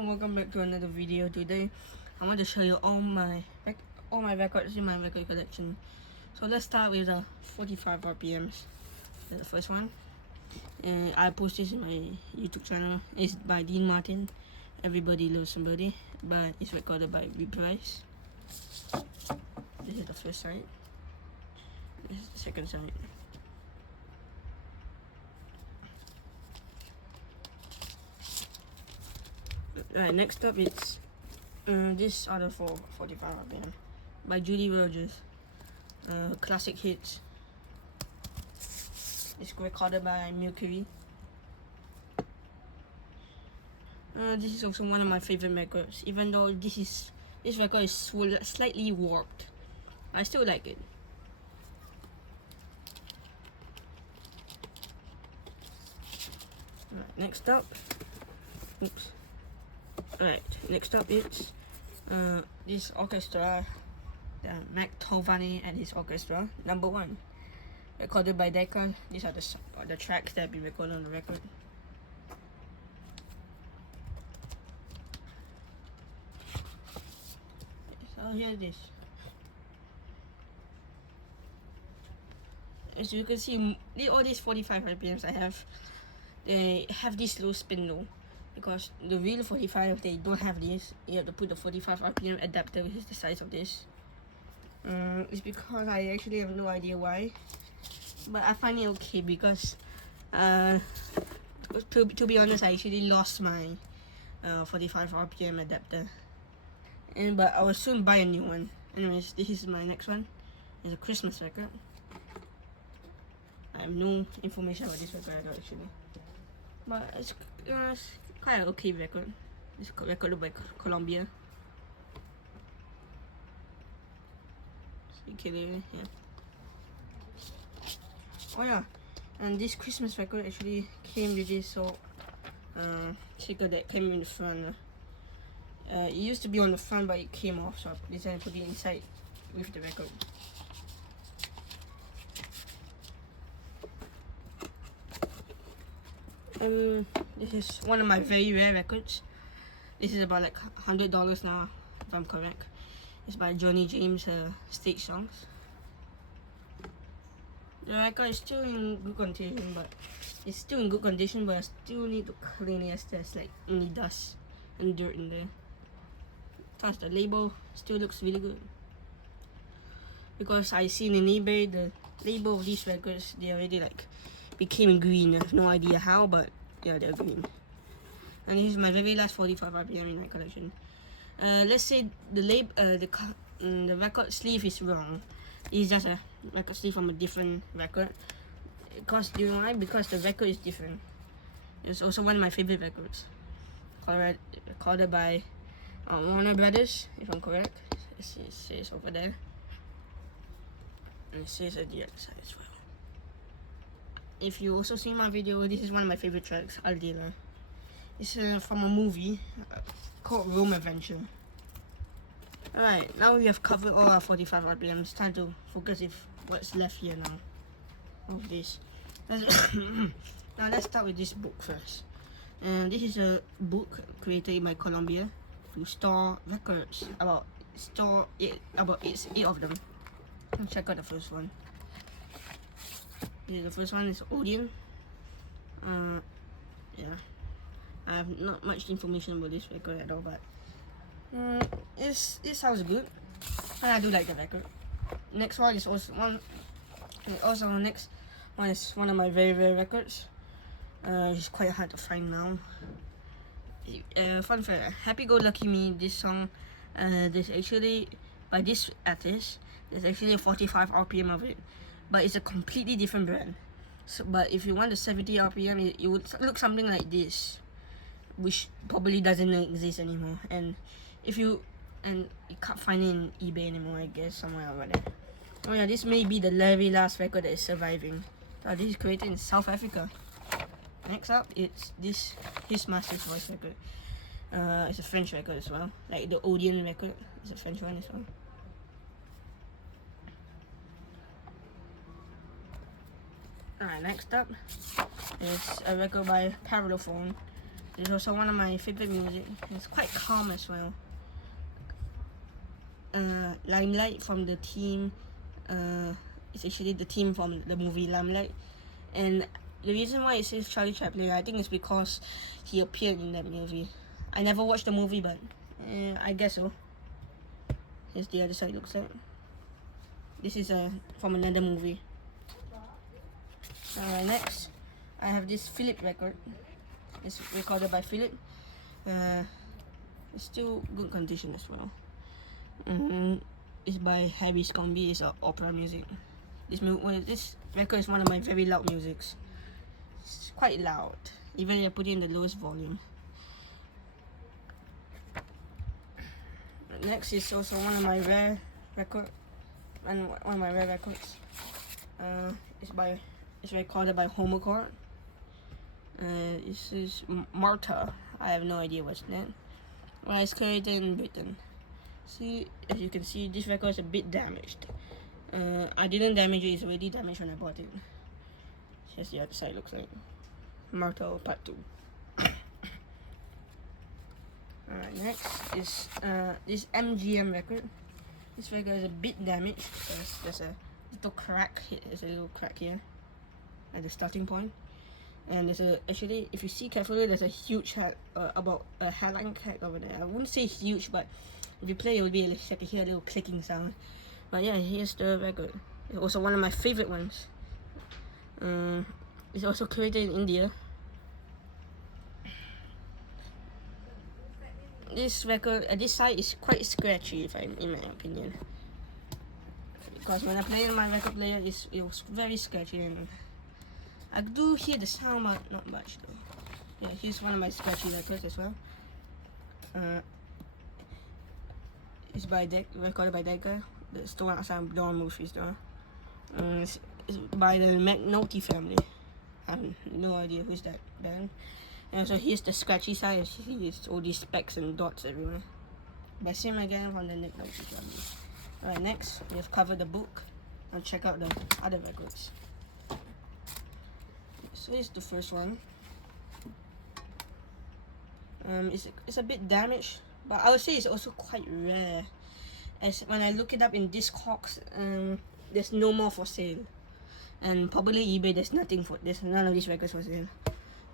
everyone, welcome back to another video. Today I want to show you all my records in my record collection. So let's start with the 45 RPMs. The first one, and I post this in my YouTube channel. It's by Dean Martin. Everybody Loves Somebody, but it's recorded by Reprise. This is the first side. This is the second side. Alright, next up it's this other 45 RPM by Julie Rogers. Classic hits. It's recorded by Mercury. This is also one of my favorite records, even though this record is slightly warped. I still like it. Right, next up, oops. Right, next up it's this orchestra, Mac Tovani and his orchestra, number 1, recorded by Decca. These are the tracks that have been recorded on the record. So here it is. As you can see, all these 45 RPMs I have, they have this low spin though, because the real 45 they don't have this. You have to put the 45 RPM adapter, which is the size of this. It's because I actually have no idea why, but I find it okay because to be honest, I actually lost my 45 RPM adapter, but I will soon buy a new one. Anyways, this is my next one. It's a Christmas record. I have no information about this record at all actually, but it's quite an okay record. It's recorded by Columbia. Yeah. Oh yeah, and this Christmas record actually came with this sticker that came in the front. It used to be on the front, but it came off, so I decided to put it inside with the record. This is one of my very rare records. This is about like $100 now, if I'm correct. It's by Johnny James, Stage Songs. The record is still in good condition, but I still need to clean it as there's like only dust and dirt in there. Plus the label still looks really good, because I seen in eBay the label of these records, they already like became green. I have no idea how, but yeah, they're green. And this is my very last 45 RPM in my collection. Let's say the record sleeve is wrong. It's just a record sleeve from a different record. Because you know why? Because the record is different. It's also one of my favorite records. Recorded by Warner Brothers, if I'm correct. It says over there. And it says at the other side as well. If you also see my video, this is one of my favorite tracks, Al Dealer. It's from a movie called Rome Adventure. Alright, now we have covered all our 45 RPMs. It's time to focus with what's left here now of this. Now let's start with this book first. And this is a book created by Columbia to store records. About eight of them. Let's check out the first one. The first one is Odeon. Yeah, I have not much information about this record at all, but it sounds good, and I do like the record. Next one is next one is one of my very rare records. It's quite hard to find now. Fun fact: Happy Go Lucky Me. This song, there's actually by this artist. There's actually a 45 RPM of it, but it's a completely different brand. So, but if you want the 70 RPM, it would look something like this, which probably doesn't exist anymore. And you can't find it in eBay anymore, I guess, somewhere over there. Oh yeah, this may be the very last record that is surviving. This is created in South Africa. Next up, it's His Master's Voice record. It's a French record as well, like the Odeon record. It's a French one as well. Alright, next up is a record by Parlophone. It's also one of my favorite music. It's quite calm as well. Limelight from the team. It's actually the team from the movie Limelight, and the reason why it says Charlie Chaplin, I think it's because he appeared in that movie. I never watched the movie, but I guess so. Here's the other side looks like. This is from another movie. Alright, next I have this Philip record. It's recorded by Philip. It's still good condition as well. It's by Harry Scomby. It's opera music. This record is one of my very loud musics. It's quite loud, even if I put it in the lowest volume. Next is also one of my rare records. It's recorded by Homochord. This is Marta. I have no idea what's that. Well, it's created in Britain. See, as you can see, this record is a bit damaged. I didn't damage it, it's already damaged when I bought it. Here's the other side looks like. Marta Part 2. Alright, next is this MGM record. This record is a bit damaged because there's a little crack here. There's a little crack here at the starting point. And there's actually, if you see carefully, there's a huge about a hairline crack over there. I wouldn't say huge, but if you play, it will be like you hear a little clicking sound. But yeah, here's the record. It's also one of my favorite ones. It's also created in India. This record at this side is quite scratchy, in my opinion. Because when I play on my record player, it was very scratchy, and I do hear the sound, but not much though. Yeah, here's one of my scratchy records as well. It's recorded by that guy. The store outside Don Murphy's door. It's by the McNulty family. I have no idea who's that band. And so here's the scratchy side. You see, it's all these specks and dots everywhere. By same again from the McNulty family. Alright, next we have covered the book. Now check out the other records. So here's the first one. It's a bit damaged, but I would say it's also quite rare. As when I look it up in Discogs, there's no more for sale, and probably eBay there's none of these records for sale.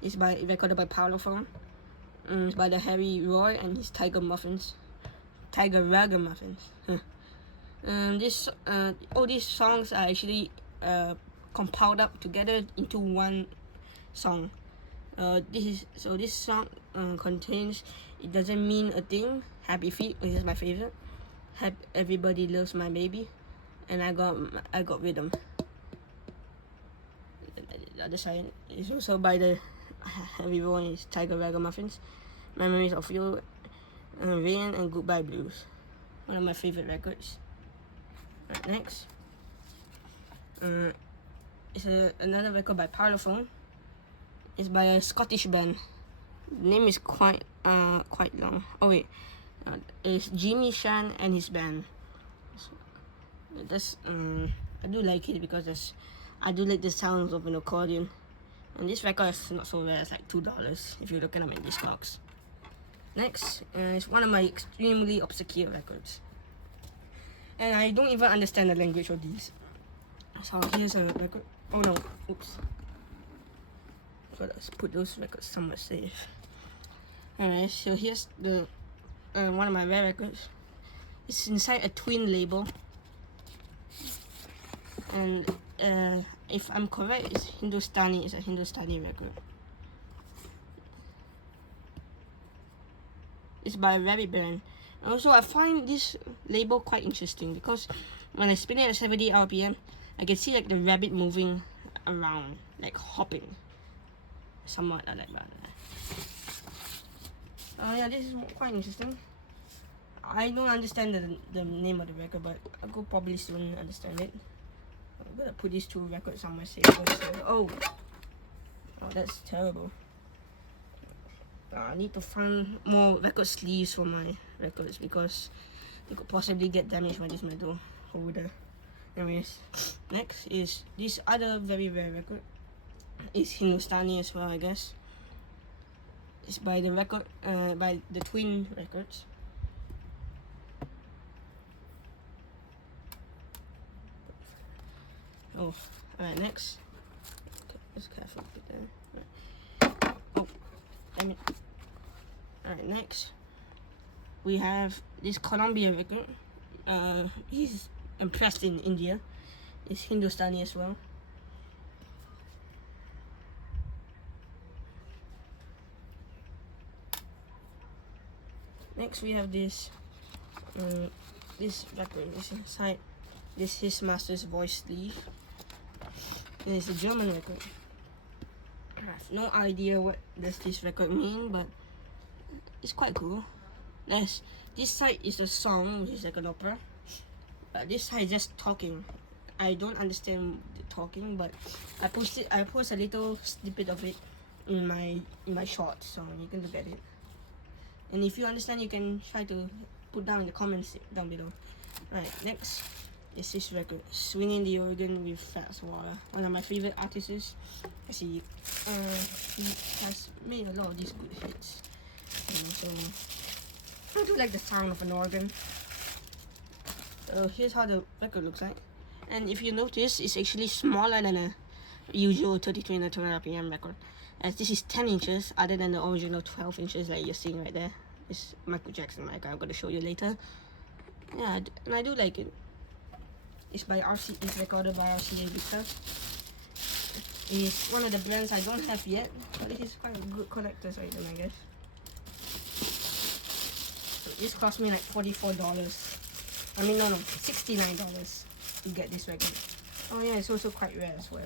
It's recorded by Parlophone. It's by the Harry Roy and his Tiger Ragamuffins. All these songs are actually compiled up together into one song. This song contains "It Doesn't Mean a Thing," Happy Feet, which is my favorite. Everybody Loves My Baby, and I got Rhythm. The other side is also by the Harry Roy and his Tiger Ragamuffins. Memories of You, Rain, and Goodbye Blues. One of my favorite records. Right, next. It's another record by Parlophone. It's by a Scottish band. The name is quite long. Oh wait, it's Jimmy Shan and his band. I do like it because I do like the sounds of an accordion. And this record is not so rare. It's like $2 if you're looking at my Discogs. Next, it's one of my extremely obscure records, and I don't even understand the language of these. So here's a record. Oh no, oops. Gotta put those records somewhere safe. Alright, so here's the one of my rare records. It's inside a twin label, and if I'm correct, it's Hindustani. It's a Hindustani record. It's by Rabbit Band. Also, I find this label quite interesting because when I spin it at 70 RPM, I can see like the rabbit moving around, like hopping. Somewhat like that. Yeah, this is quite interesting. I don't understand the name of the record, but I could probably soon understand it. I'm gonna put these two records somewhere safe. Oh, that's terrible. I need to find more record sleeves for my records because they could possibly get damaged by this metal holder. Anyways, next is this other very rare record. It's Hindustani as well, I guess. It's by the record, by the Twin Records. Oh, alright, next. Okay, let's carefully put that. Right. Oh, damn it. Alright, next. We have this Columbia record. He's impressed in India. It's Hindustani as well. Next we have this record. It's inside this His Master's Voice sleeve. And it's a German record. I have no idea what does this record mean, but it's quite cool. This side is a song, which is like an opera. But this side is just talking. I don't understand the talking, but I post a little snippet of it in my shorts, so you can look at it. And if you understand, you can try to put down in the comments down below. Right, next is this record, Swinging the Organ with Fats Water. One of my favorite artists. I see he has made a lot of these good hits. So I do like the sound of an organ. So here's how the record looks like. And if you notice, it's actually smaller than a usual 32 and 200 RPM record, as this is 10 inches other than the original 12 inches that you're seeing right there. It's Michael Jackson mic. I'm gonna show you later. Yeah, and I do like it. It's by RC. It's recorded by RCA Victor. It's one of the brands I don't have yet, but it is quite a good collector's item, I guess. So this cost me like $44. I mean, no, $69 to get this record. Oh yeah, it's also quite rare as well.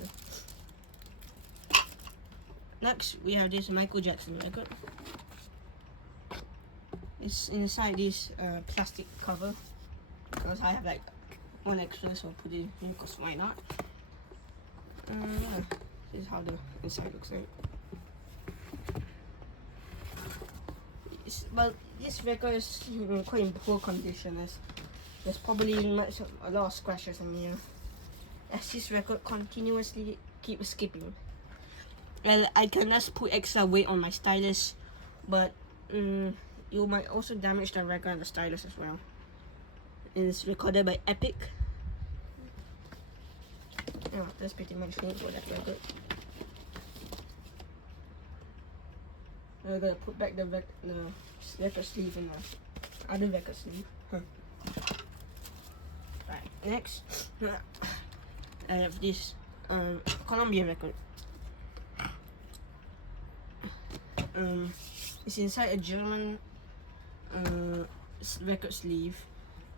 Next, we have this Michael Jackson record. It's inside this plastic cover, because I have like one extra, so I'll put it in because why not? Yeah, this is how the inside looks like. Well, this record is quite in poor condition, as there's probably a lot of scratches in here, as this record continuously keeps skipping. And I can just put extra weight on my stylus, but you might also damage the record and the stylus as well. It's recorded by Epic. Yeah, that's pretty much it for that record. I'm gonna put back the record sleeve in the other record sleeve. Right, next I have this Columbia record. It's inside a German record sleeve,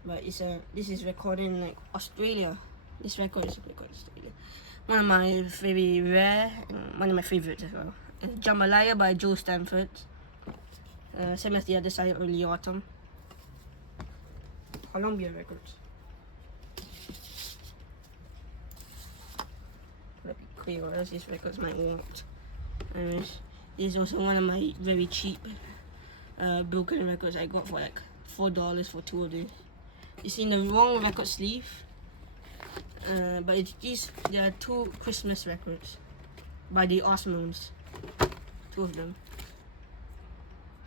but this is recorded in like Australia. This record is recorded in Australia. One of my very rare, one of my favorites as well. Jambalaya by Joe Stanford. Same as the other side, Early Autumn. Columbia Records. Let me clear, or else these records might want. This is also one of my very cheap broken records I got for like $4 for two of these. It's in the wrong record sleeve, but there are two Christmas records by the Osmonds, two of them.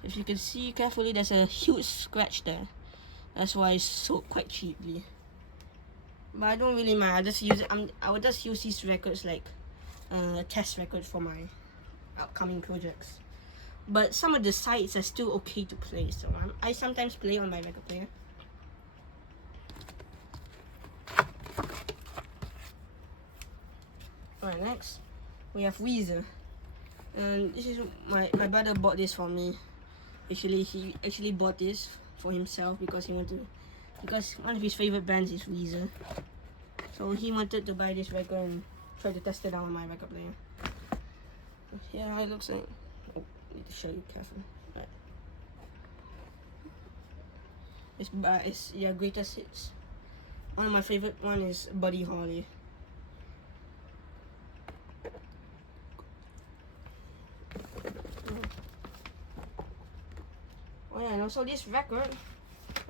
If you can see carefully, there's a huge scratch there. That's why it's sold quite cheaply. But I don't really mind. I would just use these records like test records for my upcoming projects. But some of the sides are still okay to play, so I sometimes play on my record player. Alright, next we have Weezer. And this is my brother bought this for me. Actually, he actually bought this for himself because because one of his favorite bands is Weezer. So he wanted to buy this record and try to test it out on my record player. Here how it looks like. Oh, need to show you carefully. Right. It's greatest hits. One of my favorite one is Buddy Holly. Oh yeah, and also this record,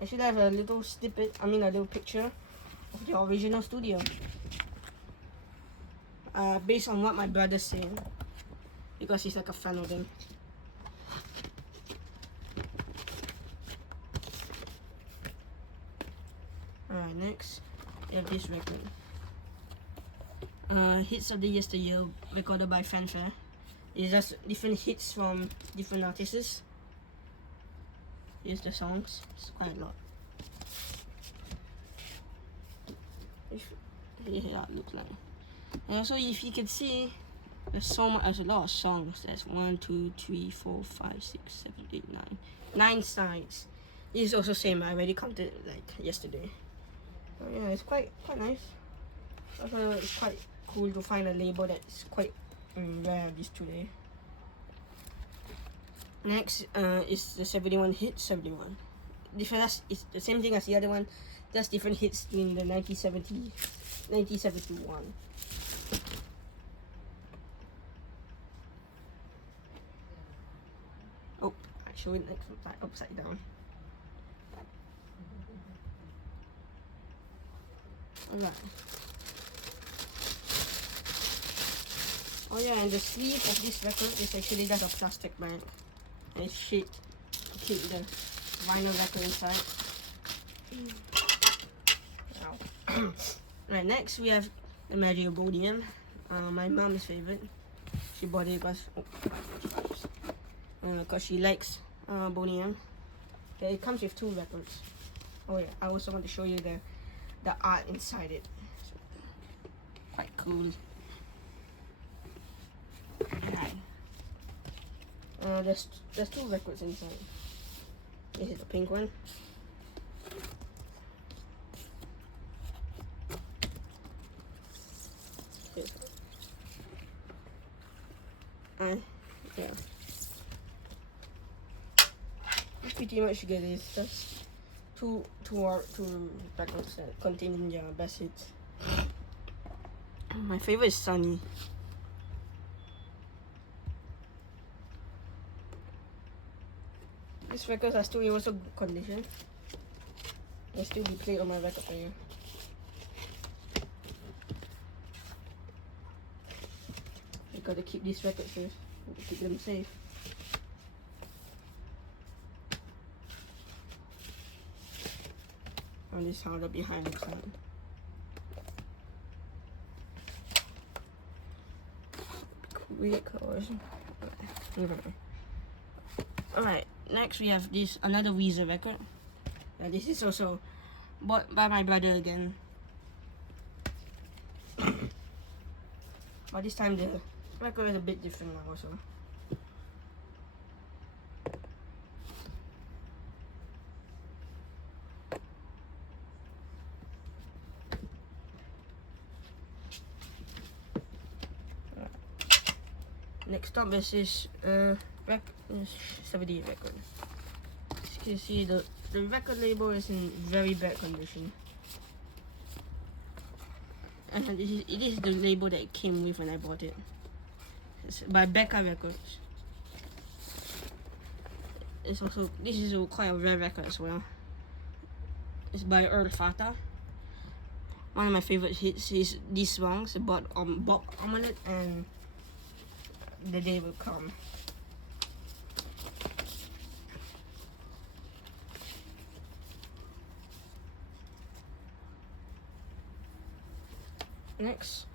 I should have a little snippet, a little picture of the original studio. Based on what my brother said, because he's like a fan of them. Alright, next we have this record. Hits of the Yesteryear, recorded by Fanfare. It's just different hits from different artists. Here's the songs. It's quite a lot. Yeah, it looks like. And also, if you can see, there's a lot of songs. There's 1, 2, 3, 4, 5, 6, 7, 8, 9. 9 sides. This is also same. I already counted like yesterday. So yeah, it's quite nice. Also, it's quite cool to find a label that's quite rare this today. Next is the 71 hit 71. Different is the same thing as the other one, just different hits in the 1971. Oh, I show it next upside down. Alright. Oh yeah, and the sleeve of this record is actually just a plastic bag. And it's shaped to keep the vinyl record inside. Right, next we have the Magic of Bodhium. My mom's favorite. She bought it because she likes Bodhium. Okay, it comes with 2 records. Oh yeah, I also want to show you the art inside it. Quite cool. Alright. There's 2 records inside. This is the pink one. Yeah. Pretty much get is just two records that contain their best hits. My favorite is Sunny. These records are still in also good condition. They still be played on my record player. You gotta keep these records first, to keep them safe. And this is how the behind looks like. Alright, next we have this another Weezer record. This is also bought by my brother again. But this time the record is a bit different now also. Next up is this 70 record. As you can see, the record label is in very bad condition. And it is the label that it came with when I bought it. It's by Becca Records. This is quite a rare record as well. It's by Earl Fata. One of my favorite hits is these songs about Bob Omelette and The Day Will Come. Next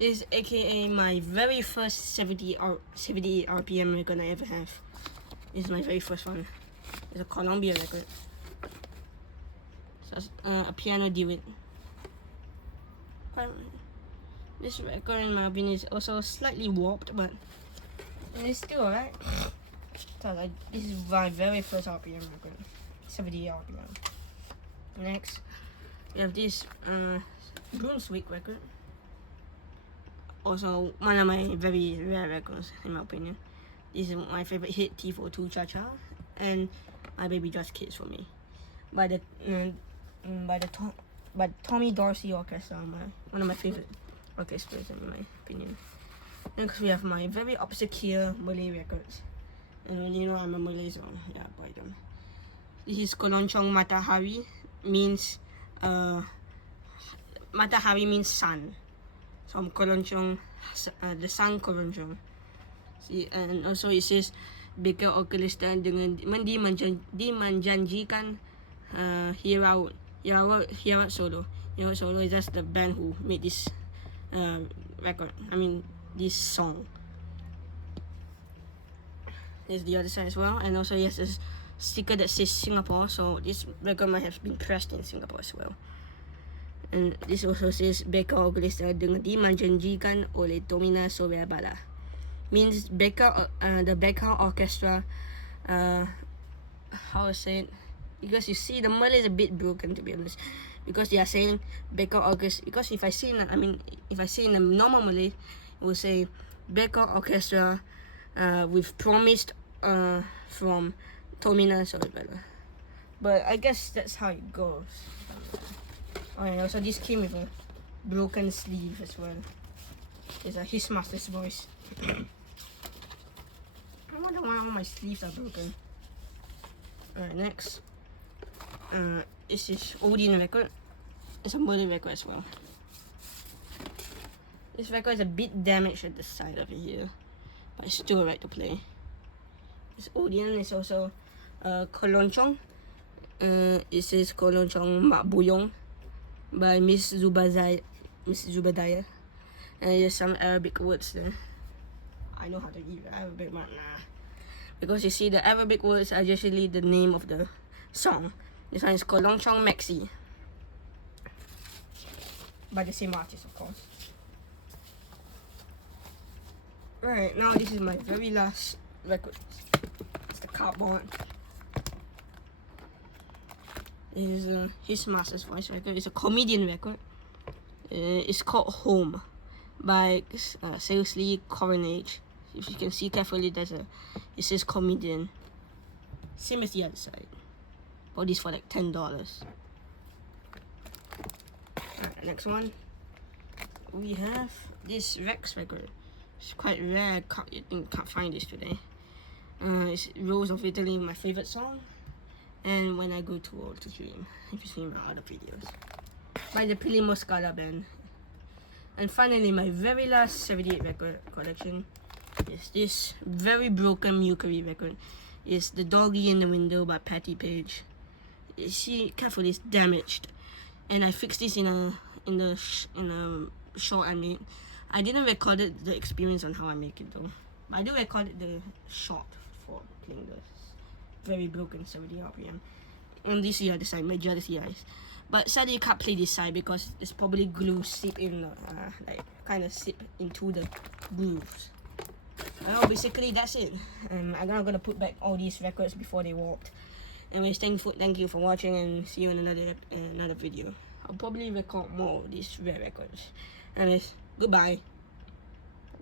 is aka my very first 78 RPM record I ever have. This is my very first one. It's a Columbia record. So a piano duet. This record, in my opinion, is also slightly warped, but it's still alright. So this is my very first RPM record, 70 RPM. Next, we have this Brunswick record. Also, one of my very rare records, in my opinion. This is my favorite hit, T42 Cha Cha, and My Baby Just Kids for Me, by the Tommy Dorsey Orchestra, one of my favorite orchestras in my opinion. Next we have my very opposite here Malay records, and you know I'm a Malay, so yeah, buy them. This is Koloncong Matahari, means Matahari means sun. So Koloncong, the sun Koloncong. See, and also it says Baker Orchestra dengan dimanjanjikan hirau Yawa Solo. Yawa Solo is just the band who made this record. I mean, this song. There's the other side as well, and also yes, there's a sticker that says Singapore, so this record might have been pressed in Singapore as well. And this also says Becca Orkestra dengan dimanjanjikan oleh Tomina Sobrabala. Means Becca, the Becca Orkestra, how to say it? Because you see, the Malay is a bit broken, to be honest. Because they are saying Becca Orkestra. Because if I say in a normal Malay, it will say Becca Orkestra with promised from Tomina Sobrabala. But I guess that's how it goes. Oh, and also this came with a broken sleeve as well. It's a His Master's Voice. I wonder why all my sleeves are broken. Alright, next. This is Odin record. It's a Malay record as well. This record is a bit damaged at the side of it here, but it's still alright to play. This Odin is also Koloncong. It says Koloncong Mak Buyong by Miss Zubadaya. And there's some Arabic words there. I know how to read Arabic, but nah. Because you see, the Arabic words are usually the name of the song. This one is Koloncong Maxi. By the same artist, of course. Right, now this is my very last record. It's the cardboard. It is His Master's Voice record. It's a comedian record. It's called Home by seriously Coronage. If you can see carefully, it says comedian. Same as the other side. Bought this for like $10. Alright, next one. We have this Rex record. It's quite rare. I can't find this today. It's Rose of Italy, my favorite song. And When I Grow Too Old to Dream, if you've seen my other videos, by the Primo Scala band. And finally, my very last 78 record collection is this very broken Mercury record. It's The Doggy in the Window by Patti Page. You see carefully, it's damaged, and I fixed this in a short I made. I didn't record the experience on how I make it though. I do record the short for playing this very broken 70 RPM. And this is the other side, my jealousy eyes. But sadly, you can't play this side because it's probably glue seep in, like kind of seep into the grooves. Well, basically that's it. I'm not gonna put back all these records before they warped. Anyways, thank you for watching, and see you in another video. I'll probably record more of these rare records. Anyways, goodbye.